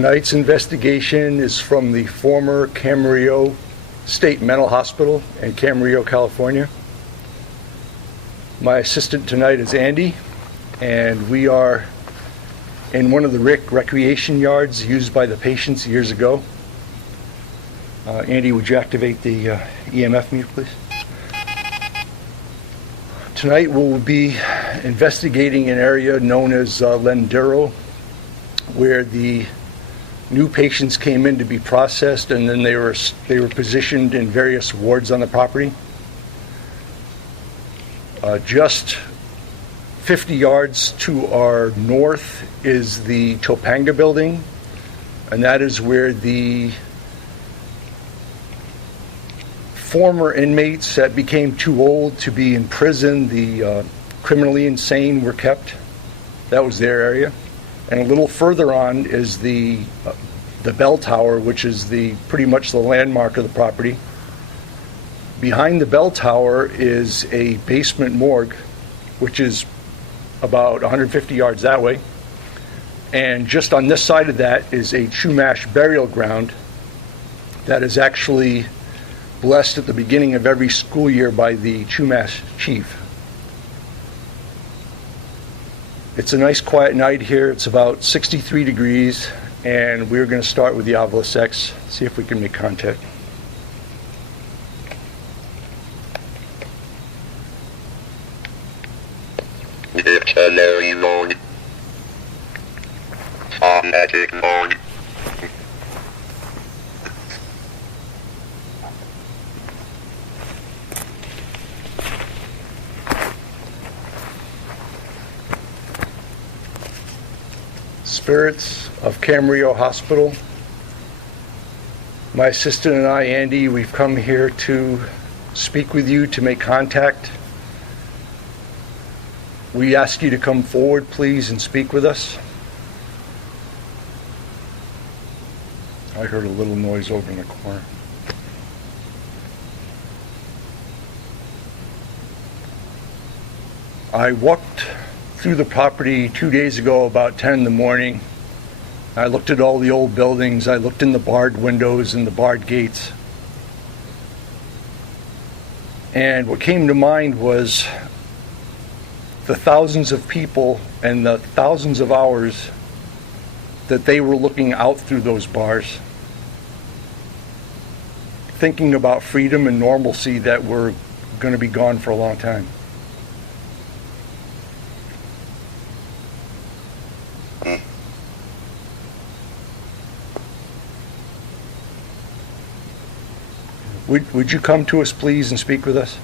Tonight's investigation is from the former Camarillo State Mental Hospital in Camarillo, California. My assistant tonight is Andy, and we are in one of the recreation yards used by the patients years ago. Andy, would you activate the EMF meter, please? Tonight we'll be investigating an area known as Lendero, where the new patients came in to be processed, and then they were positioned in various wards on the property. Just 50 yards to our north is the Topanga building, and that is where the former inmates that became too old to be in prison, the criminally insane, were kept. That was their area. And a little further on is the bell tower, which is pretty much the landmark of the property. Behind the bell tower is a basement morgue, which is about 150 yards that way. And just on this side of that is a Chumash burial ground that is actually blessed at the beginning of every school year by the Chumash chief. It's a nice quiet night here. It's about 63 degrees, and we're going to start with the Ovilus X, see if we can make contact. Dictionary mode. Phonetic mode. Spirits of Camarillo Hospital. My assistant and I, Andy, we've come here to speak with you, to make contact. We ask you to come forward, please, and speak with us. I heard a little noise over in the corner. I walked through the property 2 days ago about 10 in the morning. I looked at all the old buildings. I looked in the barred windows and the barred gates. And what came to mind was the thousands of people and the thousands of hours that they were looking out through those bars, thinking about freedom and normalcy that were going to be gone for a long time. Would you come to us, please, and speak with us?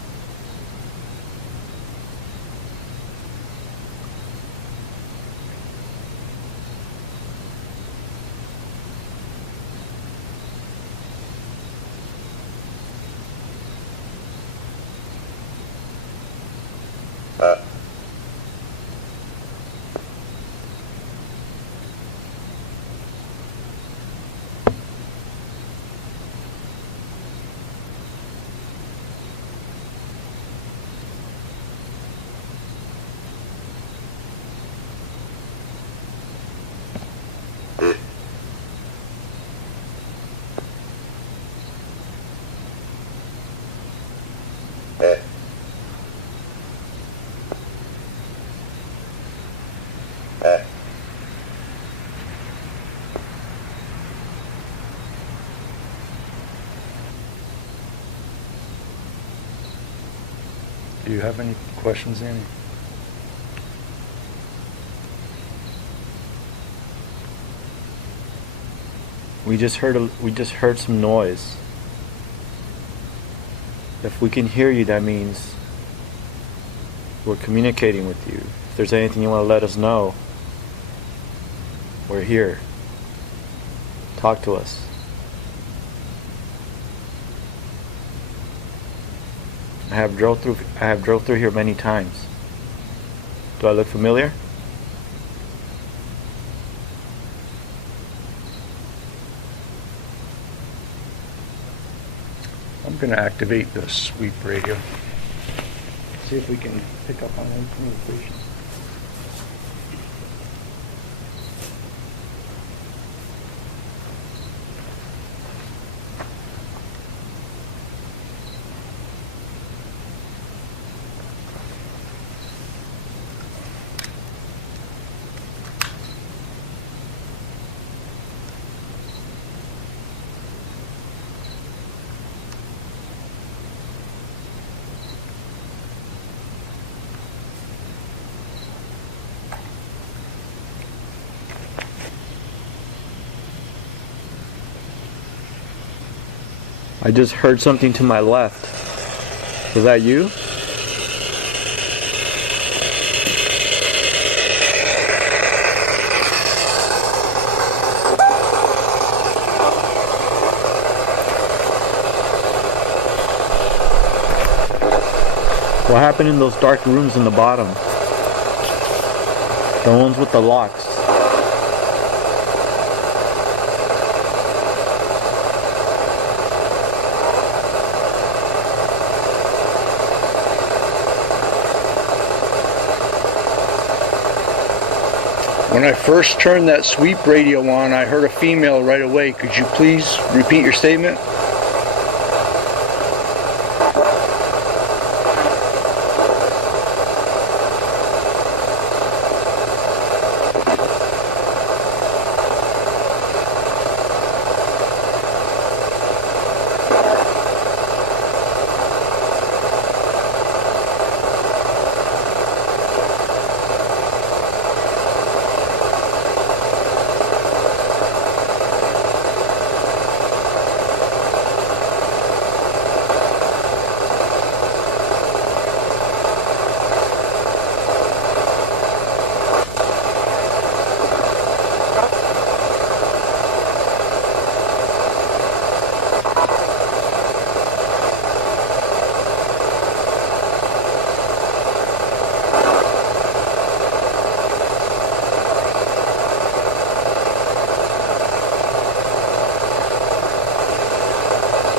Do you have any questions, Annie? We just heard some noise. If we can hear you, that means we're communicating with you. If there's anything you want to let us know, we're here. Talk to us. I have drove through here many times. Do I look familiar? I'm going to activate the sweep radio. See if we can pick up on any communication. I just heard something to my left. Was that you? What happened in those dark rooms in the bottom? The ones with the locks. When I first turned that sweep radio on, I heard a female right away. Could you please repeat your statement?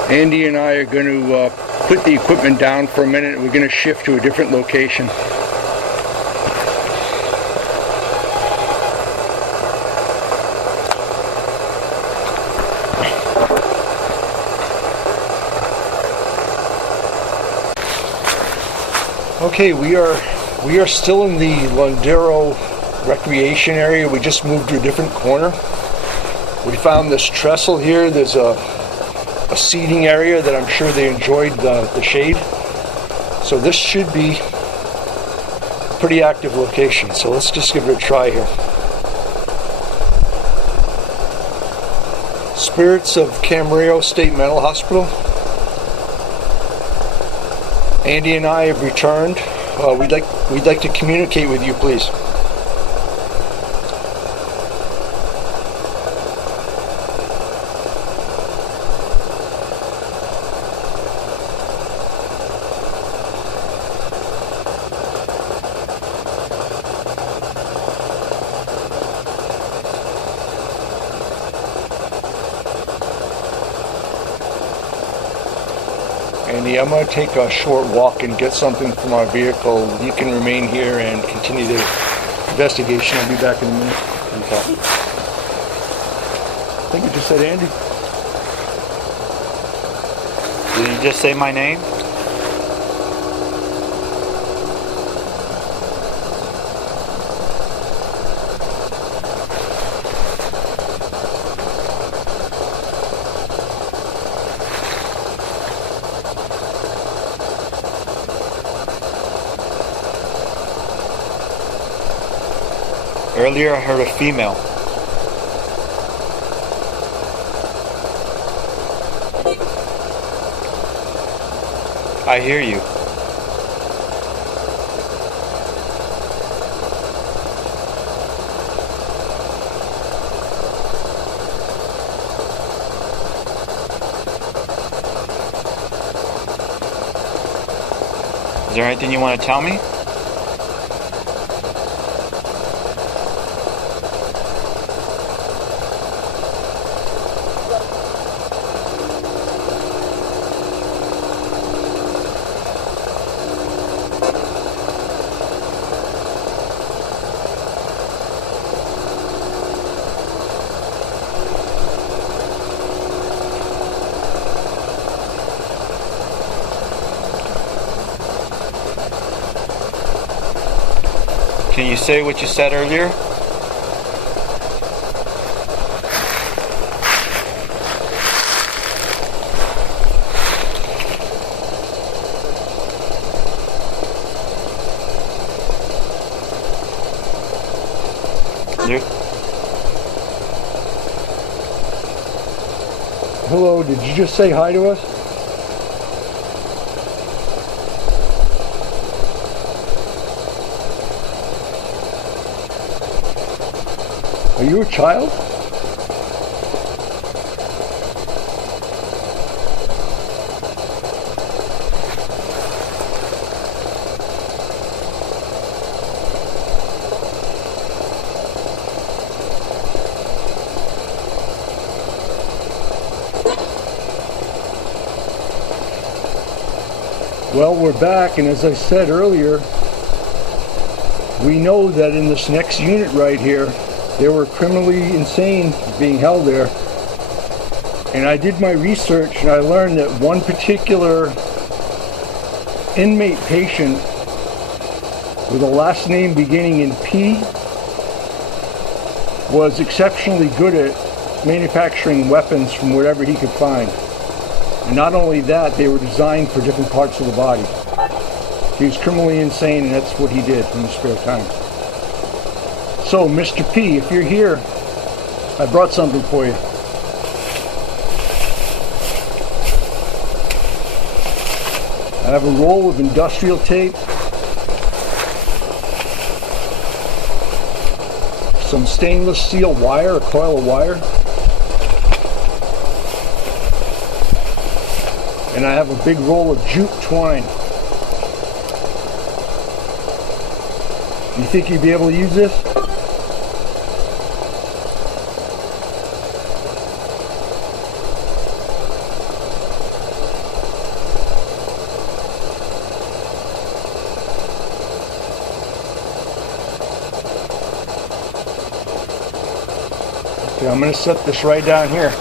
Andy and I are going to put the equipment down for a minute. We're going to shift to a different location. Okay, we are still in the Londero recreation area. We just moved to a different corner. We found this trestle here. There's a seating area that I'm sure they enjoyed the shade. So this should be a pretty active location. So let's just give it a try here. Spirits of Camarillo State Mental Hospital. Andy and I have returned. We'd like to communicate with you, please. Andy, I'm going to take a short walk and get something from our vehicle. You can remain here and continue the investigation. I'll be back in a minute. Okay. I think you just said Andy. Did you just say my name? Earlier I heard a female. I hear you. Is there anything you want to tell me? Can you say what you said earlier? Hello, did you just say hi to us? Are you a child? Well, we're back, and as I said earlier, we know that in this next unit right here, there were criminally insane being held there. And I did my research, and I learned that one particular inmate patient with a last name beginning in P was exceptionally good at manufacturing weapons from whatever he could find. And not only that, they were designed for different parts of the body. He was criminally insane, and that's what he did in his spare time. So, Mr. P, if you're here, I brought something for you. I have a roll of industrial tape, some stainless steel wire, a coil of wire, and I have a big roll of jute twine. You think you'd be able to use this? Okay, I'm going to set this right down here.